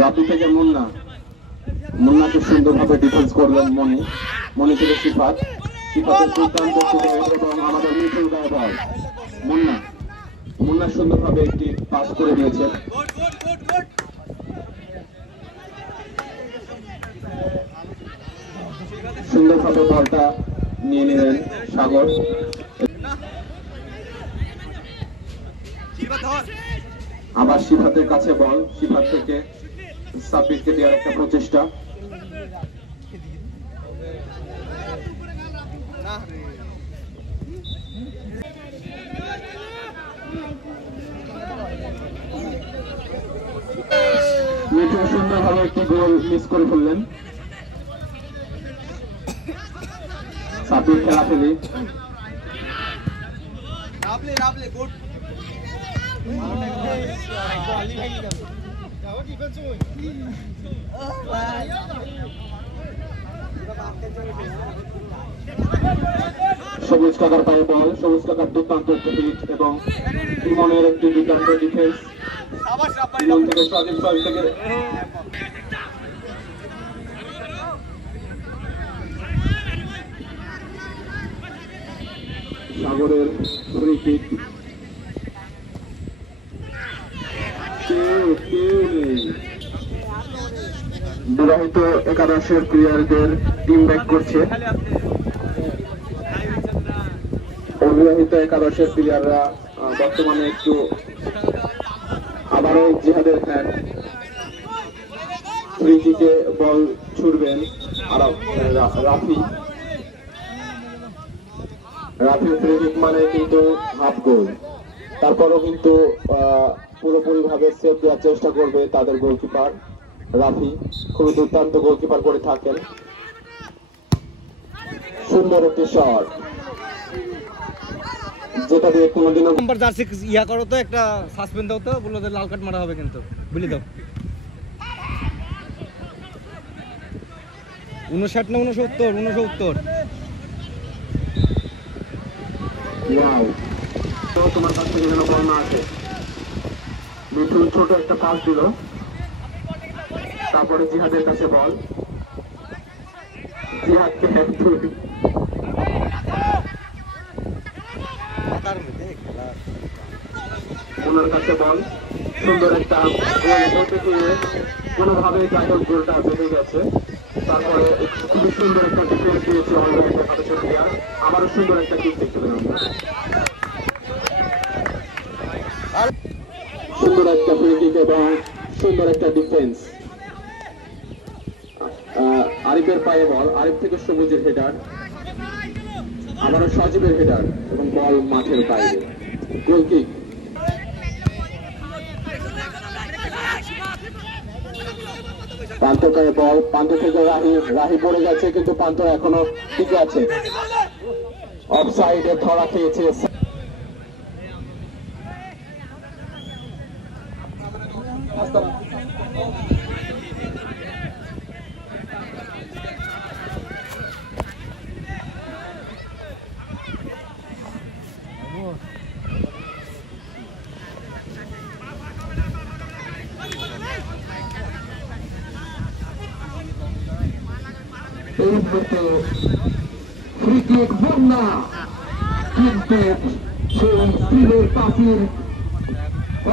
রাফি থেকে মুন্নাকে সুন্দরভাবে ডিফেন্স করলেন মনি থেকে সিফাতের দুর্দান্ত এবং আমাদের মিঠুর গায়ে বল মুন্না সুন্দরভাবে একটি পাস করে দিয়েছেন। সুন্দরভাবে বলটা নিয়ে নিলেন সাগর। আবার সিফাতের কাছে বল, সিফাত থেকে সাব্বিরকে দেওয়ার একটা প্রচেষ্টা। মিঠু সুন্দরভাবে একটি গোল মিস করে ফেললেন। সাব্বির খেলা ফেলি সবুজ কাকার পায়ে বল, সবুজ কাকার দুর্দান্ত একটি হিট এবং ইমনের একটি দুর্দান্ত ডিফেন্স। ইমন থেকে সাজিদ ভাই থেকে সাগরের ফ্রি কিক। বিবাহিত একাদশের প্লেয়ারদের টিম ব্যাক করছে। অবিবাহিত একাদশের প্লেয়াররা বর্তমানে একটু আবারও জিহাদের ফ্যান। ফ্রি কিকে বল ছুড়বেন রাফি ফ্রি কিক মানে কিন্তু হাফ গোল। তারপরও কিন্তু পুরোপুরি ভাবে সেভ দেওয়ার চেষ্টা করবে তাদের গোলকিপার রাফি। খুবই দুর্দান্ত গোলকিপার করে থাকেন। সুন্দর একটি শট, যেটা দিয়ে কোনোদিনও নাম্বার জার্সি ইয়া করো তো, একটা সাসপেন্ড দাও তো, বললো যে লাল কার্ড মারা হবে কিন্তু বলে দাও। 59 না 69? তোমার কাছ থেকে যেন বল না আসে। মিঠু ছোট একটা পাস দিল, তারপরে জিহাদের কাছে বল, জিহাদকে ওনার কাছে বল, সুন্দর একটা গোল করতে গিয়ে কোনোভাবে যাই হোক গোলটা বেঁধে গেছে। তারপরে খুবই সুন্দর একটা ডিফেন্স দিয়েছে অলরাউন্ডার একাদশের প্লেয়ার। আবারও সুন্দর একটা কিক দেখতে পেলাম। সুন্দর একটা ফ্রি কিক এবং সুন্দর একটা ডিফেন্স। আরিফের পায়ে বল, আরিফ থেকে সবুজের হেডার, আবারও সজীবের হেডার এবং বল মাঠের বাইরে। গোল কিক। পান্থকে বল, পান্থ থেকে রাহি পড়ে গেছে, কিন্তু পান্থ এখনো টিকে আছে। অফসাইডে ধরা খেয়েছে। এই মুহূর্তে ফ্রি কিক মুন্না, কিন্তু সেই স্ত্রীর পাখির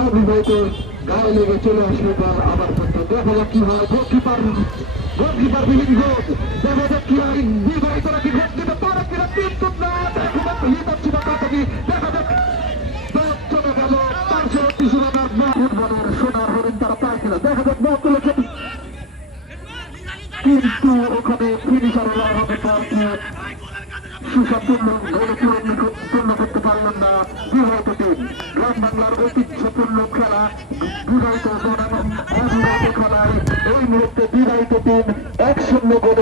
অবিবাহিত গায়ে লেগে চলে আসবে বল। আবার দেখা যাক কি হয়। গোলকিপার বিলীন গোল, দেখা যাক কি হয়। বিবাহিতরা কি ভোট দিতে পারে কিনা, কিন্তু না, দেখা যাক হিতাচ্ছি বা কাটাকি, দেখা যাক চলে গেল। পার্শ্ববর্তী সুবাদার ফুটবলের সোনার হরিণ তারা পায় কিনা, দেখা যাক বল তুলেছে, কিন্তু ওখানে ফিনিশার হবে সুসম্পূর্ণ গোলে পূর্ণ করতে পারলেন না বিবাহিত টিম। গ্রাম বাংলার ঐতিহ্যপূর্ণ খেলা বিবাহিত এবং অবিবাহিত খেলায় এই মুহূর্তে বিবাহিত টিম 1-0 গোল